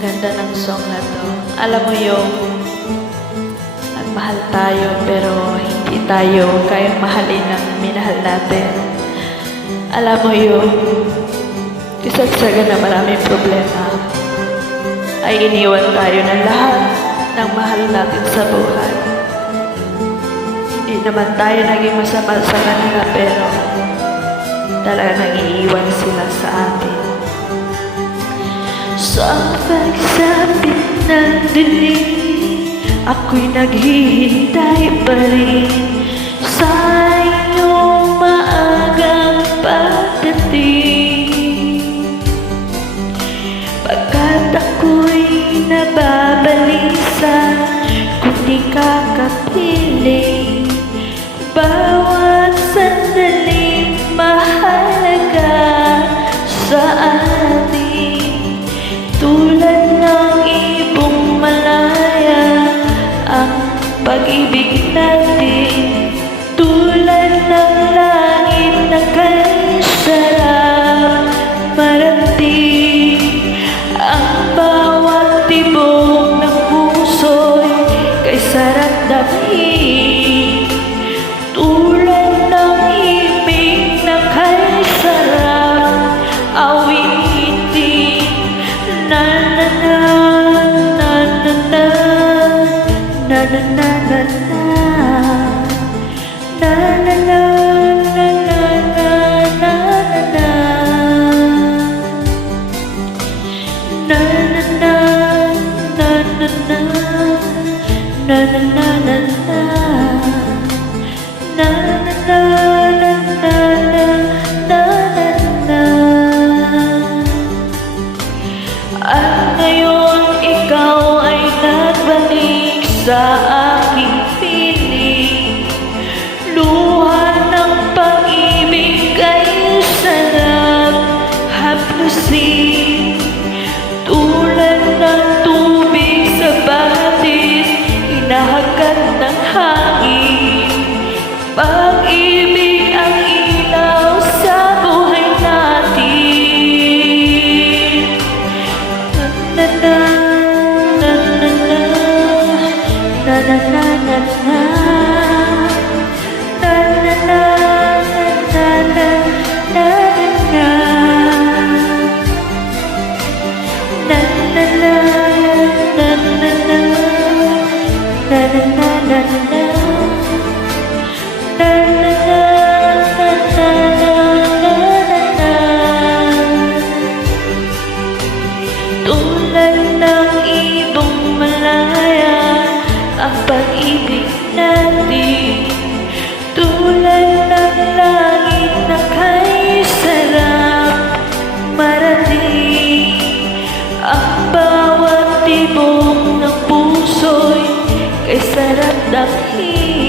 ganda ng song na to. Alam mo yung nagmahal tayo pero hindi tayo kayang mahalin ng minahal natin. Alam mo yung kasagsagan na maraming problema ay iniwan tayo ng lahat ng mahal natin sa buhay. Hindi naman tayo naging masama sa kanila pero talaga nag-iiwan sila sa atin. Sa pagsapit ng dilim, ako'y naghihintay pa rin sa iyong maagang pagdating. Pagkat ako'y nababalisa kung di ka kapiling, bawat sandaling mahalaga sa atin. Tulad ng ibong malaya ang pag-ibig natin, tulad ng langit na kay sarap marating. Ang bawat tibok ng puso'y kay sarap damhin, tulad ng ibig na kay sarap awitin. Na na na na na na na na na na na na na at ngayon ikaw ay nagbalik sa aking piling, luha ng pag-ibig ay sarap haplusin. Tulad ng tubig sa batis, hinahagat ng hangin, pag-ibig ang ilaw sa buhay natin. Na na na na na na na na na na na na tulad ng ibong malaya ang pag-ibig natin, tulad ng langit na kay sarap marating. Ang bawat tibok ng puso'y kay sarap damhin,